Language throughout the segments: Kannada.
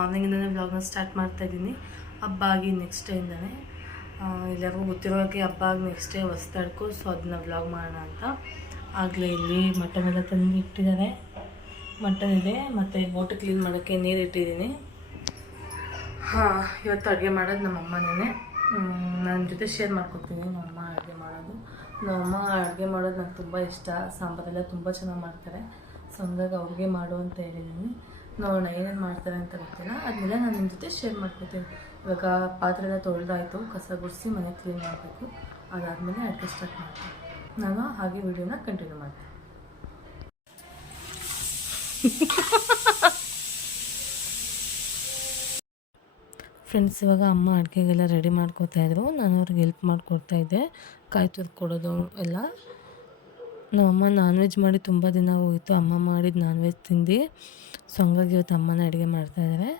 ಮಾರ್ನಿಂಗಿಂದನೇ ವ್ಲಾಗ್ನ ಸ್ಟಾರ್ಟ್ ಮಾಡ್ತಾಯಿದ್ದೀನಿ. ಹಬ್ಬ ಆಗಿ ನೆಕ್ಸ್ಟ್ ಡೇಯಿಂದನೇ ಎಲ್ಲರಿಗೂ ಗೊತ್ತಿರೋಕ್ಕೆ ಹಬ್ಬ ಆಗಿ ನೆಕ್ಸ್ಟ್ ಡೇ ಹೊಸ್ತಾಡ್ಕು, ಸೊ ಅದನ್ನ ವ್ಲಾಗ್ ಮಾಡೋಣ ಅಂತ. ಆಗಲೇ ಇಲ್ಲಿ ಮಟನ್ ಎಲ್ಲ ತಂದು ಇಟ್ಟಿದ್ದಾರೆ. ಮಟನ್ ಇದೆ ಮತ್ತು ಬೋಟ್ ಕ್ಲೀನ್ ಮಾಡೋಕ್ಕೆ ನೀರು ಇಟ್ಟಿದ್ದೀನಿ. ಇವತ್ತು ಅಡುಗೆ ಮಾಡೋದು ನಮ್ಮ ಅಮ್ಮನೇ. ನನ್ನ ಜೊತೆ ಶೇರ್ ಮಾಡ್ಕೊತೀನಿ ನಮ್ಮಮ್ಮ ಅಡುಗೆ ಮಾಡೋದು. ನಮ್ಮಮ್ಮ ಅಡುಗೆ ಮಾಡೋದು ನಂಗೆ ತುಂಬ ಇಷ್ಟ. ಸಾಂಬಾರೆಲ್ಲ ತುಂಬ ಚೆನ್ನಾಗಿ ಮಾಡ್ತಾರೆ. ಸೊ ಹಂಗಾಗಿ ಅವ್ರಿಗೆ ಮಾಡು ಅಂತ ಹೇಳಿದ್ದೀನಿ. ನೋಡೋಣ ಏನೇನು ಮಾಡ್ತಾರೆ ಅಂತ ಗೊತ್ತಿಲ್ಲ. ಅದನ್ನೆಲ್ಲ ನಾನು ನಿಮ್ಮ ಜೊತೆ ಶೇರ್ ಮಾಡ್ಕೊತೀನಿ. ಇವಾಗ ಪಾತ್ರೆ ಎಲ್ಲ ತೊಳೆದಾಯಿತು, ಕಸ ಗುಡಿಸಿ ಮನೆ ಕ್ಲೀನ್ ಮಾಡಬೇಕು. ಅದಾದಮೇಲೆ ಅಡುಗೆ ಸ್ಟಾರ್ಟ್ ಮಾಡ್ತೀನಿ. ನಾನು ಹಾಗೆ ವಿಡಿಯೋನ ಕಂಟಿನ್ಯೂ ಮಾಡ್ತೀನಿ. ಫ್ರೆಂಡ್ಸ್, ಇವಾಗ ಅಮ್ಮ ಅಡುಗೆಗೆಲ್ಲ ರೆಡಿ ಮಾಡ್ಕೊತಾಯಿದ್ರು. ನಾನು ಅವ್ರಿಗೆ ಹೆಲ್ಪ್ ಮಾಡಿಕೊಡ್ತಾಯಿದ್ದೆ, ಕಾಯಿ ತುರ್ದು ಕೊಡೋದು ಎಲ್ಲ. ನಮ್ಮಮ್ಮ ನಾನ್ ವೆಜ್ ಮಾಡಿ ತುಂಬ ದಿನ ಹೋಯಿತು. ಅಮ್ಮ ಮಾಡಿದ ನಾನ್ ವೆಜ್ ತಿಂದು, ಸೊ ಹಂಗಾಗಿ ಇವತ್ತು ಅಮ್ಮನ ಅಡುಗೆ ಮಾಡ್ತಾಯಿದ್ದಾರೆ.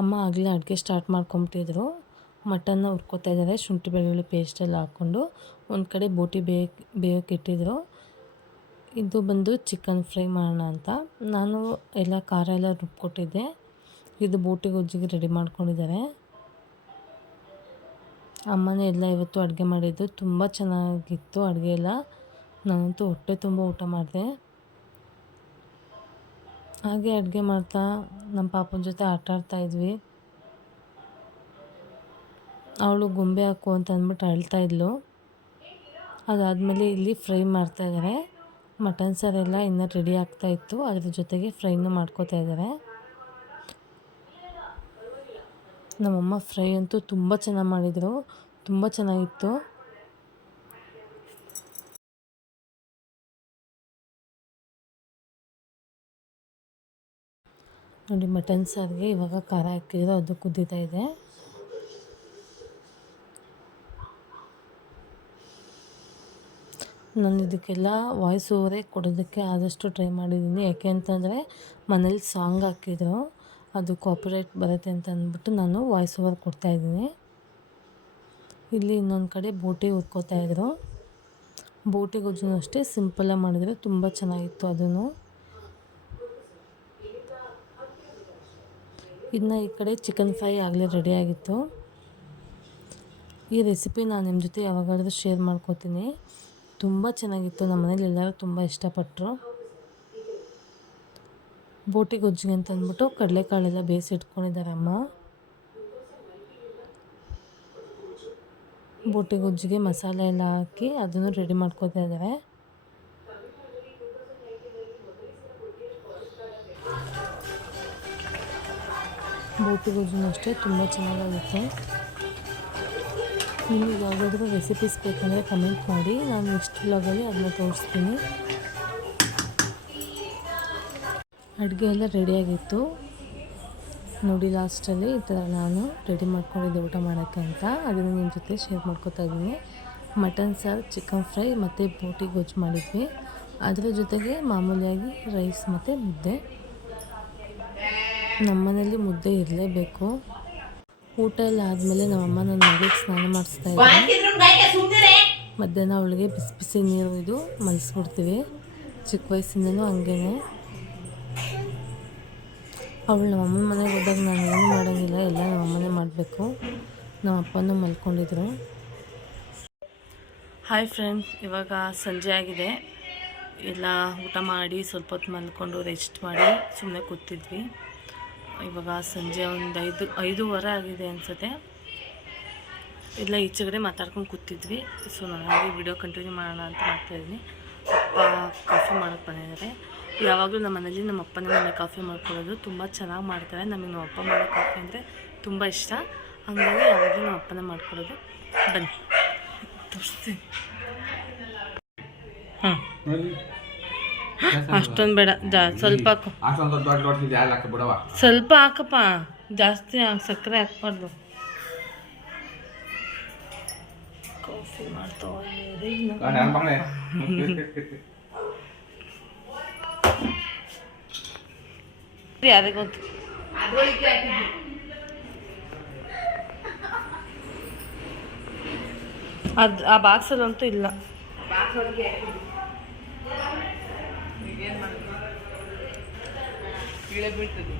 ಅಮ್ಮ ಆಗಲೇ ಅಡುಗೆ ಸ್ಟಾರ್ಟ್ ಮಾಡ್ಕೊಂಬಿಟ್ಟಿದ್ರು. ಮಟನ್ನ ಹುರ್ಕೋತಾ ಇದ್ದಾರೆ, ಶುಂಠಿ ಬೆಳ್ಳುಳ್ಳಿ ಪೇಸ್ಟೆಲ್ಲ ಹಾಕ್ಕೊಂಡು. ಒಂದು ಕಡೆ ಬೋಟಿ ಬೇಯೋಕೆ ಇಟ್ಟಿದ್ರು. ಇದು ಬಂದು ಚಿಕನ್ ಫ್ರೈ ಮಾಡೋಣ ಅಂತ ನಾನು ಎಲ್ಲ ಖಾರ ಎಲ್ಲ ರುಬ್ಕೊಟ್ಟಿದ್ದೆ. ಇದು ಬೋಟಿ ಗೊಜ್ಜಿಗೆ ರೆಡಿ ಮಾಡ್ಕೊಂಡಿದ್ದಾರೆ. ಅಮ್ಮನೇ ಎಲ್ಲ ಇವತ್ತು ಅಡುಗೆ ಮಾಡಿದ್ದು. ತುಂಬ ಚೆನ್ನಾಗಿತ್ತು ಅಡುಗೆ ಎಲ್ಲ. ನಾನಂತೂ ಹೊಟ್ಟೆ ತುಂಬ ಊಟ ಮಾಡಿದೆ. ಹಾಗೆ ಅಡುಗೆ ಮಾಡ್ತಾ ನಮ್ಮ ಪಾಪನ ಜೊತೆ ಆಟ ಆಡ್ತಾಯಿದ್ವಿ. ಅವಳು ಗೊಂಬೆ ಹಾಕು ಅಂತ ಅಂದ್ಬಿಟ್ಟು ಅಳ್ತಾಯಿದ್ಲು. ಅದಾದಮೇಲೆ ಇಲ್ಲಿ ಫ್ರೈ ಮಾಡ್ತಾಯಿದ್ದಾರೆ. ಮಟನ್ ಸಾರೆಲ್ಲ ಇನ್ನೂ ರೆಡಿ ಆಗ್ತಾಯಿತ್ತು, ಅದ್ರ ಜೊತೆಗೆ ಫ್ರೈನೂ ಮಾಡ್ಕೋತಾ ಇದ್ದಾರೆ. ನಮ್ಮಮ್ಮ ಫ್ರೈ ಅಂತೂ ತುಂಬ ಚೆನ್ನಾಗಿ ಮಾಡಿದರು, ತುಂಬ ಚೆನ್ನಾಗಿತ್ತು. ನೋಡಿ, ಮಟನ್ ಸಾರಿಗೆ ಇವಾಗ ಖಾರ ಹಾಕಿದ್ರು, ಅದು ಕುದೀತಾ ಇದೆ. ನಾನು ಇದಕ್ಕೆಲ್ಲ ವಾಯ್ಸ್ ಓವರೇ ಕೊಡೋದಕ್ಕೆ ಆದಷ್ಟು ಟ್ರೈ ಮಾಡಿದ್ದೀನಿ. ಯಾಕೆ ಅಂತಂದರೆ ಮನೇಲಿ ಸಾಂಗ್ ಹಾಕಿದ್ರು, ಅದು ಕಾಪಿರೈಟ್ ಬರುತ್ತೆ ಅಂತ ಅಂದ್ಬಿಟ್ಟು ನಾನು ವಾಯ್ಸ್ ಓವರ್ ಕೊಡ್ತಾಯಿದ್ದೀನಿ. ಇಲ್ಲಿ ಇನ್ನೊಂದು ಕಡೆ ಬೋಟಿ ಹುರ್ಕೋತಾಯಿದ್ರು. ಬೋಟಿ ಗೊಜ್ಜು ಅಷ್ಟೇ ಸಿಂಪಲ್ಲಾಗಿ ಮಾಡಿದರೆ ತುಂಬ ಚೆನ್ನಾಗಿತ್ತು. ಅದನ್ನು ಇನ್ನು ಈ ಕಡೆ ಚಿಕನ್ ಫ್ರೈ ಆಗಲೇ ರೆಡಿಯಾಗಿತ್ತು. ಈ ರೆಸಿಪಿ ನಾನು ನಿಮ್ಮ ಜೊತೆ ಯಾವಾಗಾದರೂ ಶೇರ್ ಮಾಡ್ಕೋತೀನಿ. ತುಂಬ ಚೆನ್ನಾಗಿತ್ತು. ನಮ್ಮ ಮನೇಲಿ ಎಲ್ಲರೂ ತುಂಬ ಇಷ್ಟಪಟ್ಟರು. ಬೋಟಿ ಗೊಜ್ಜಿಗೆ ಅಂತ ಅಂದ್ಬಿಟ್ಟು ಕಡಲೆಕಾಳೆಲ್ಲ ಬೇಯಿಸಿ ಇಟ್ಕೊಂಡಿದ್ದಾರೆ ಅಮ್ಮ. ಬೋಟಿ ಗೊಜ್ಜಿಗೆ ಮಸಾಲೆ ಎಲ್ಲ ಹಾಕಿ ಅದನ್ನು ರೆಡಿ ಮಾಡ್ಕೊತಾ ಇದ್ದಾರೆ. ಬೋಟಿ ಗೊಜ್ಜು ಅಷ್ಟೇ ತುಂಬ ಚೆನ್ನಾಗಾಗುತ್ತೆ. ನಿಮಗೆ ಯಾವುದಾದ್ರೂ ರೆಸಿಪೀಸ್ ಬೇಕಂದರೆ ಕಮೆಂಟ್ ಮಾಡಿ, ನಾನು ನೆಕ್ಸ್ಟ್ ವ್ಲಾಗಲ್ಲಿ ಅದನ್ನ ತೋರಿಸ್ತೀನಿ. ಅಡುಗೆ ಎಲ್ಲ ರೆಡಿಯಾಗಿತ್ತು ನೋಡಿ. ಲಾಸ್ಟಲ್ಲಿ ಈ ಥರ ನಾನು ರೆಡಿ ಮಾಡ್ಕೊಂಡಿದ್ದೆ ಊಟ ಮಾಡೋಕ್ಕೆ ಅಂತ. ಅದನ್ನು ನಿಮ್ಮ ಜೊತೆ ಶೇರ್ ಮಾಡ್ಕೊತಾ ಇದ್ದೀನಿ. ಮಟನ್ ಸಾರು, ಚಿಕನ್ ಫ್ರೈ ಮತ್ತು ಬೋಟಿ ಗೊಜ್ಜು ಮಾಡಿದ್ವಿ. ಅದರ ಜೊತೆಗೆ ಮಾಮೂಲಿಯಾಗಿ ರೈಸ್ ಮತ್ತು ಮುದ್ದೆ. ನಮ್ಮನೇಲಿ ಮುದ್ದೆ ಇರಲೇಬೇಕು. ಊಟ ಎಲ್ಲ ಆದಮೇಲೆ ನಮ್ಮಮ್ಮ ನನ್ನ ಮಗಳಿಗೆ ಸ್ನಾನ ಮಾಡಿಸ್ತಾ ಇದ್ದಾರೆ. ಮಧ್ಯಾಹ್ನ ಅವಳಿಗೆ ಬಿಸಿ ಬಿಸಿ ನೀರು ಇದು ಮಲಗಿಸ್ಬಿಡ್ತೀವಿ. ಚಿಕ್ಕ ವಯಸ್ಸಿಂದನೂ ಹಂಗೇನೆ. ಅವಳು ನಮ್ಮಮ್ಮನ ಮನೆಗೆ ಹೋದಾಗ ನಾನು ಏನೂ ಮಾಡೋಂಗಿಲ್ಲ, ಎಲ್ಲ ನಮ್ಮಮ್ಮನೇ ಮಾಡಬೇಕು. ನಮ್ಮ ಅಪ್ಪನೂ ಮಲ್ಕೊಂಡಿದ್ರು. ಹಾಯ್ ಫ್ರೆಂಡ್ಸ್, ಇವಾಗ ಸಂಜೆ ಆಗಿದೆ. ಎಲ್ಲ ಊಟ ಮಾಡಿ ಸ್ವಲ್ಪ ಹೊತ್ತು ಮಲ್ಕೊಂಡು ರೆಸ್ಟ್ ಮಾಡಿ ಸುಮ್ಮನೆ ಕೂತಿದ್ವಿ. ಇವಾಗ ಸಂಜೆ ಒಂದು 5:30 ಆಗಿದೆ ಅನಿಸುತ್ತೆ. ಎಲ್ಲ ಈಚೆಗಡೆ ಮಾತಾಡ್ಕೊಂಡು ಕೂತಿದ್ವಿ. ಸೊ ನಾನು ವಿಡಿಯೋ ಕಂಟಿನ್ಯೂ ಮಾಡೋಣ ಅಂತ ಮಾಡ್ತಾಯಿದ್ದೀನಿ. ಅಪ್ಪ ಕಾಫಿ ಮಾಡೋಕ್ಕೆ ಬಂದಿದ್ದಾರೆ. ಯಾವಾಗಲೂ ನಮ್ಮ ಮನೇಲಿ ನಮ್ಮ ಅಪ್ಪನೇ ಮನೆ ಕಾಫಿ ಮಾಡ್ಕೊಳ್ಳೋದು. ತುಂಬ ಚೆನ್ನಾಗಿ ಮಾಡ್ತಾರೆ. ನಮಗೆ ನಮ್ಮ ಅಪ್ಪ ಮಾಡೋ ಕಾಫಿ ಅಂದರೆ ತುಂಬ ಇಷ್ಟ. ಹಾಗಾಗಿ ಯಾವಾಗಲೂ ನಮ್ಮ ಅಪ್ಪನೇ ಮಾಡ್ಕೊಳ್ಳೋದು. ಬನ್ನಿ ತೋರಿಸ್ತೀನಿ. ಅಷ್ಟೊಂದು ಬೇಡ, ಸ್ವಲ್ಪ ಹಾಕು. ಸ್ವಲ್ಪ ಹಾಕಪ್ಪ, ಜಾಸ್ತಿ ಸಕ್ಕರೆ ಹಾಕ್ಬಾರ್ದು. ಕಾಫಿ ಮಾಡ್ತಾವೆ ಯಾರಿಗೆ ಗೊತ್ತು. ಅದು ಆ ಬಾಕ್ಸಲ್ಲಂತೂ ಇಲ್ಲ. ಬೀಳೆ ಬೀಳ್ತದೆ.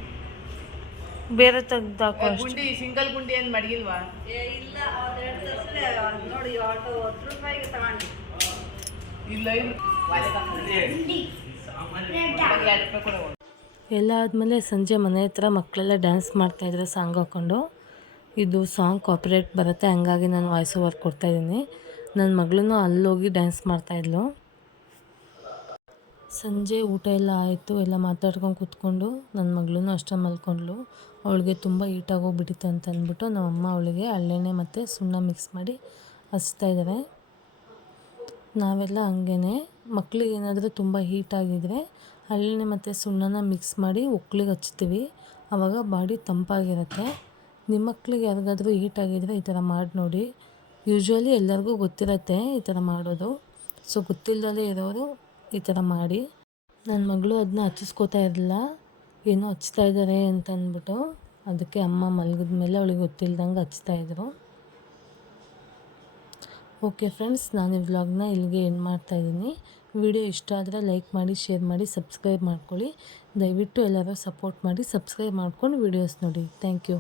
ಬೇರೆ ತೆಗ್ದಾಕೋ ಅಷ್ಟೇ. ಗುಂಡಿ ಸಿಂಗಲ್ ಗುಂಡಿ ಏನು ಮಡಗಿಲ್ವಾ? ಇಲ್ಲ ಎಲ್ಲ ಆದಮೇಲೆ ಸಂಜೆ ಮನೆ ಹತ್ರ ಮಕ್ಕಳೆಲ್ಲ ಡ್ಯಾನ್ಸ್ ಮಾಡ್ತಾಯಿದ್ರು ಸಾಂಗ್ ಹಾಕ್ಕೊಂಡು. ಇದು ಸಾಂಗ್ ಕಾಪಿರೈಟ್ ಬರುತ್ತೆ, ಹಂಗಾಗಿ ನಾನು ವಾಯ್ಸ್ ಓವರ್ ಕೊಡ್ತಾಯಿದ್ದೀನಿ. ನನ್ನ ಮಗಳೂ ಅಲ್ಲೋಗಿ ಡ್ಯಾನ್ಸ್ ಮಾಡ್ತಾಯಿದ್ಲು. ಸಂಜೆ ಊಟ ಎಲ್ಲ ಆಯಿತು, ಎಲ್ಲ ಮಾತಾಡ್ಕೊಂಡು ಕೂತ್ಕೊಂಡು ನನ್ನ ಮಗಳೂ ಅಷ್ಟೇ ಮಲ್ಕೊಂಡ್ಳು. ಅವಳಿಗೆ ತುಂಬ ಈಟಾಗೋಗ್ಬಿಟ್ಟಿತ್ತು ಅಂತ ಅಂದ್ಬಿಟ್ಟು ನಮ್ಮಮ್ಮ ಅವಳಿಗೆ ಹಳ್ಳೆಣ್ಣೆ ಮತ್ತು ಸುಣ್ಣ ಮಿಕ್ಸ್ ಮಾಡಿ ಹಚ್ತಾಯಿದ್ದಾರೆ. ನಾವೆಲ್ಲ ಹಂಗೇ ಮಕ್ಕಳಿಗೆ ಏನಾದರೂ ತುಂಬ ಹೀಟಾಗಿದ್ದರೆ ಹಳ್ಳೆಣ್ಣೆ ಮತ್ತು ಸುಣ್ಣನ ಮಿಕ್ಸ್ ಮಾಡಿ ಒಕ್ಳಿಗೆ ಹಚ್ತೀವಿ, ಆವಾಗ ಬಾಡಿ ತಂಪಾಗಿರುತ್ತೆ. ನಿಮ್ಮ ಮಕ್ಳಿಗೆ ಯಾರಿಗಾದ್ರೂ ಹೀಟಾಗಿದ್ದರೆ ಈ ಥರ ಮಾಡಿ ನೋಡಿ. ಯೂಶ್ವಲಿ ಎಲ್ಲರಿಗೂ ಗೊತ್ತಿರುತ್ತೆ ಈ ಥರ ಮಾಡೋದು, ಸೊ ಗೊತ್ತಿಲ್ಲದೇ ಇರೋರು ಈ ಥರ ಮಾಡಿ. ನನ್ನ ಮಗಳು ಅದನ್ನ ಹಚ್ಚಿಸ್ಕೋತಾ ಇರಲಿಲ್ಲ, ಏನೋ ಹಚ್ತಾ ಇದ್ದಾರೆ ಅಂತ ಅಂದ್ಬಿಟ್ಟು. ಅದಕ್ಕೆ ಅಮ್ಮ ಮಲಗಿದ ಮೇಲೆ ಅವಳಿಗೆ ಗೊತ್ತಿಲ್ದಂಗೆ ಹಚ್ತಾಯಿದ್ರು. ಓಕೆ ಫ್ರೆಂಡ್ಸ್, ನಾನು ಈ ವ್ಲಾಗ್ನ ಇಲ್ಲಿಗೆ ಎಂಡ್ ಮಾಡ್ತಾಯಿದ್ದೀನಿ. ವಿಡಿಯೋ ಇಷ್ಟ ಆದರೆ ಲೈಕ್ ಮಾಡಿ, ಶೇರ್ ಮಾಡಿ, ಸಬ್ಸ್ಕ್ರೈಬ್ ಮಾಡ್ಕೊಳ್ಳಿ. ದಯವಿಟ್ಟು ಎಲ್ಲರೂ ಸಪೋರ್ಟ್ ಮಾಡಿ ಸಬ್ಸ್ಕ್ರೈಬ್ ಮಾಡ್ಕೊಂಡು ವೀಡಿಯೋಸ್ ನೋಡಿ. Thank you.